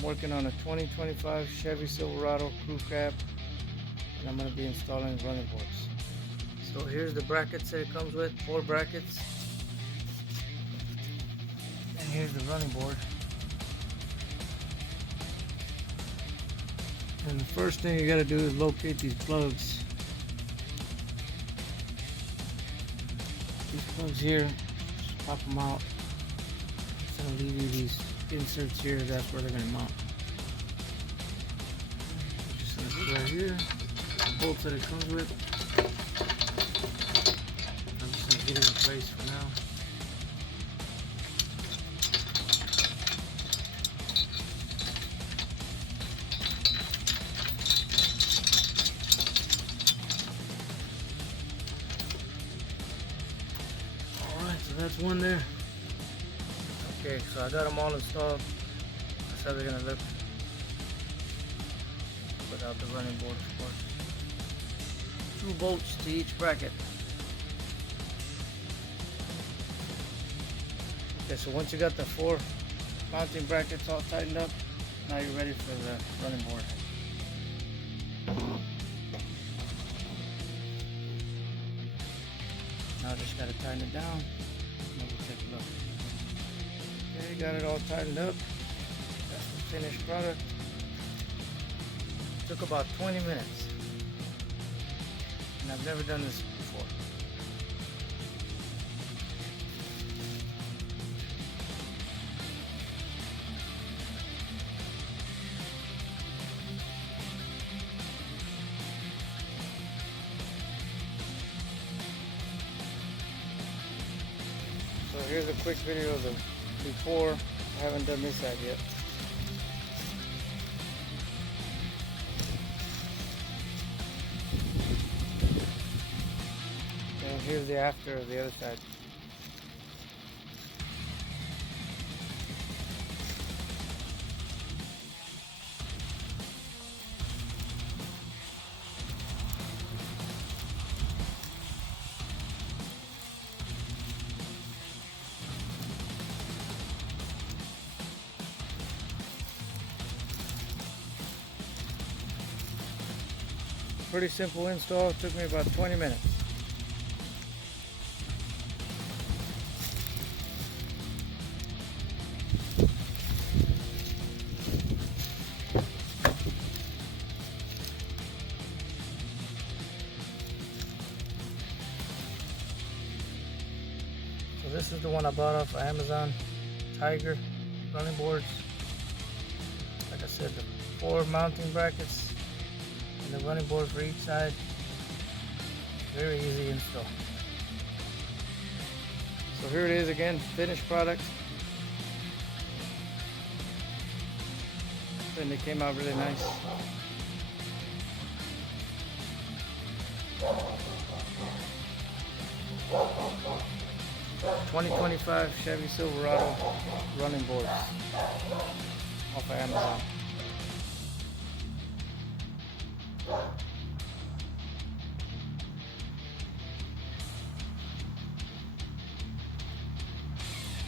I'm working on a 2025 Chevy Silverado crew cab, and I'm going to be installing running boards. So here's the brackets that it comes with, 4 brackets. And here's the running board. And the first thing you got to do is locate these plugs. These plugs here, just pop them out. It's going to leave you these inserts here, that's where they're going to mount. Just going to put right here, the bolts that it comes with. I'm just going to get it in place for now. Alright, so that's one there. Okay, so I got them all installed. That's how they're gonna look without the running board, of course. 2 bolts to each bracket. Okay, so once you got the 4 mounting brackets all tightened up, now you're ready for the running board. Now I just gotta tighten it down. Let me take a look. Okay, got it all tightened up. That's the finished product. Took about 20 minutes. And I've never done this before. So here's a quick video of the before. I haven't done this side yet. And here's the after of the other side. Pretty simple install, took me about 20 minutes. So this is the one I bought off of Amazon, Tiger running boards. Like I said, the 4 mounting brackets and the running board for each side. Very easy install. So here it is again, finished product. And it came out really nice. $2025 Chevy Silverado running boards off of Amazon.